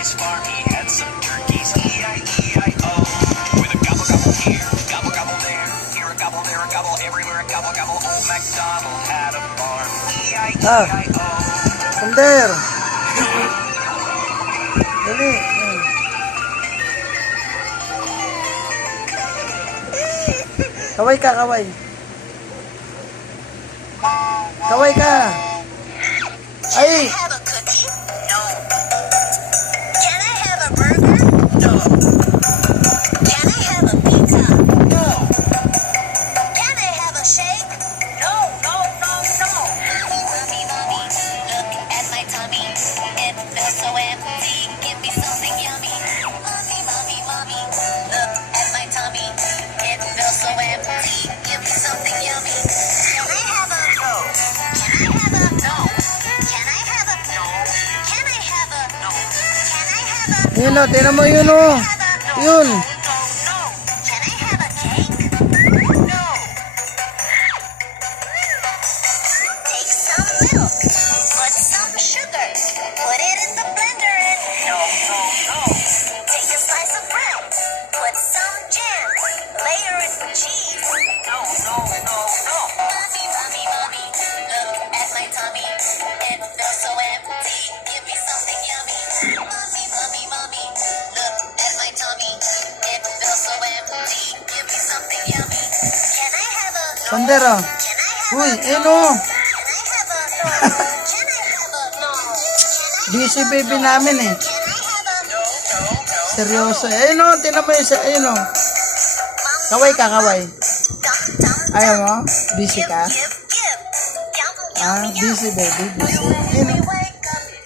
his farm he had some turkeys, E-I-E-I-O. With a gobble gobble here, gobble gobble there, here a gobble, there a gobble, everywhere a gobble gobble. Old MacDonald had a farm, E-I-E-I-O. Sander. Dali. Kaway ka, kaway. Kaway ka. Ay! Have a cookie? No. Can I have a burger? No. Can I have a pizza? No. Can I have a shake? No, no, no, no. Mommy, mommy, look at my tummy. It feels so empty. Give me something yummy. Mommy, mommy, mommy, look at my tummy. It feels so empty. Give me something yummy. Can I have a no? Can I have a no? Can I have a no? Can I have a no? Can I have a Yun o, tinan mo yun o. Yun. Can I have a cake? No. Take some milk. Put some sugar. Put it in the blender and no, no, no. Take a slice of bread. Put some jam. Layer it with cheese. No, no, no, no. Mommy, mommy, mommy. Look at my tummy. It feels so empty. Give me something yummy. Mommy, mommy, mommy. Look at my tummy. It feels so empty. Give me something yummy. Can I have a no? Sander o. Can I have Uy, a ayun no? o. Can I have a no? Can I have a no? Can I Busy baby namin eh. Can I have a no? Seryoso. Ayun o, tinan mo yun. Ayun o. Kaway ka, kaway. Ayaw mo? Busy ka? Ah, busy baby, busy. Ayun o.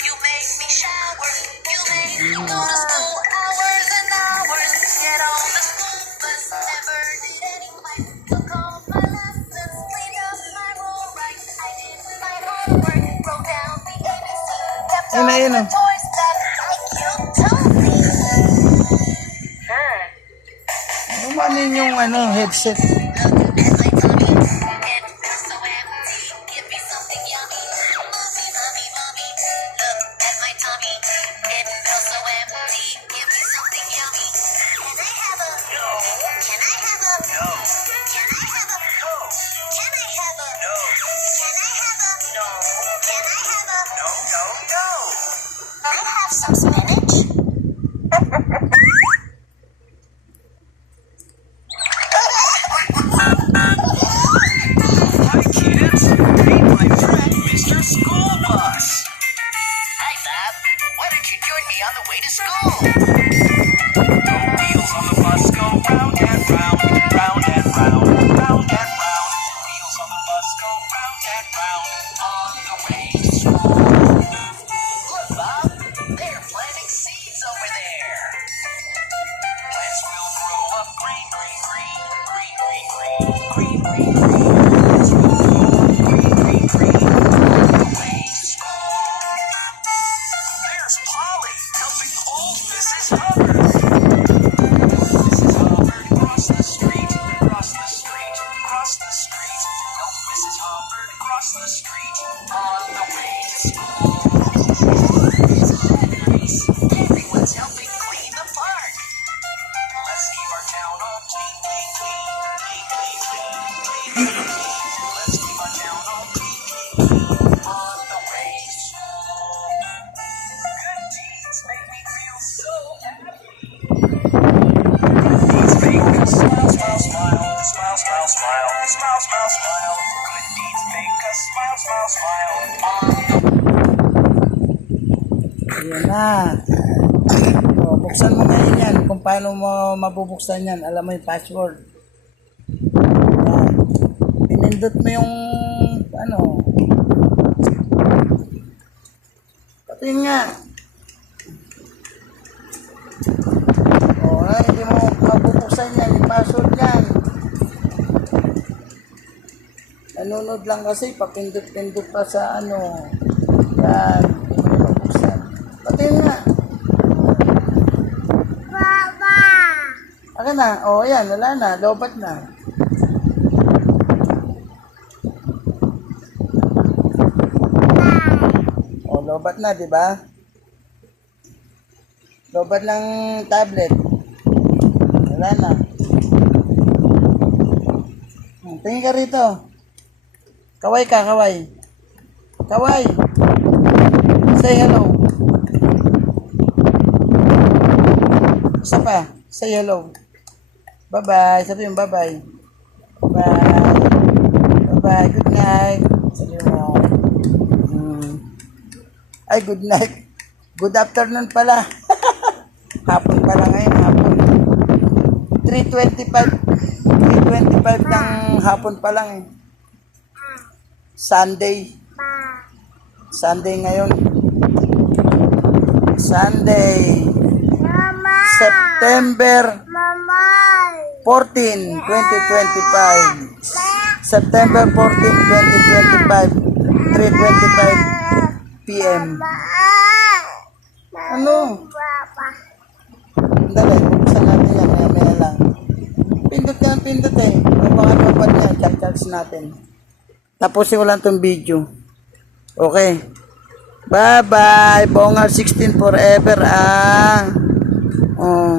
You make me shower. You make me go to school hours and hours. Get on the school bus. Never did any fight. Took all my lessons. Cleaned up my room right. I did my homework. Wrote down the ABC. Kept all Ayun the o. toys that I killed Toby. Umanin yung headset. Look at my tummy. It feels so empty. Give me something yummy. Mommy, mommy, mommy. Look at my tummy. It feels so empty. Give me something yummy. Can I have a no? Can I have a no? Can I have a no? Can I have a no? Can I have a no? Can I have a no? No, no. I have some spinach. Hi kids, meet my friend Mr. School Bus. Hi, Bob. Why don't you join me on the way to school? The wheels on the bus go round and round, round and round, round and round. The wheels on the bus go round and round on the way to school. Look, Bob. They're planting seeds over there. Plants will grow up green, green, green, green, green, green, green, green, green. Plants will grow up green, green, green on the way to school. There's Polly helping old Mrs. Hubbard. Mrs. Hubbard, cross the street, cross the street, cross the street. Help Mrs. Hubbard cross the street on the way to school. Nice. Everyone's helping clean the park. Let's keep our town all clean, clean, clean, clean, clean, clean, clean, clean, clean. Let's keep our town all clean, clean, clean on the way to school. Good deeds make me feel so happy. Good deeds make us smile, smile, smile, smile, smile, smile, smile, smile, smile. Good deeds make us smile, smile, smile on the Ayan na. O, buksan mo ngayon yan. Kung paano mo mabubuksan yan. Alam mo yung password. Ayan. Pinindot mo yung patin nga. O, hindi mo mabubuksan yan. Yung password yan. Nanonood lang kasi. Papindot-pindot pa sa Yan. Hindi mo mabuksan. Patin nga. Akin na. O, ayan. Wala na. Lobat na. O, lobat na, di ba? Lobad ng tablet. Wala na. Tingin ka rito. Kaway ka, kaway. Kaway. Say hello. Isa pa. Say hello. Bye-bye. Sabi mo bye-bye. Bye. Bye-bye. Good night. Sabi mo. Ay, good night. Good afternoon pala. Hapon pala ngayon. Hapon. 3:25 ng hapon pa lang eh. Sunday. Sunday ngayon. Sunday. September 14, 2025. September 14, 2025. 3:25 p.m. Ano? Dali, buksan natin yan. Maya lang. Pindot ka ng pindot eh. Ang mga lupad niya, charge natin. Tapusin ko lang itong video. Okay. Bye-bye. Bongal 16 forever ah. Oh.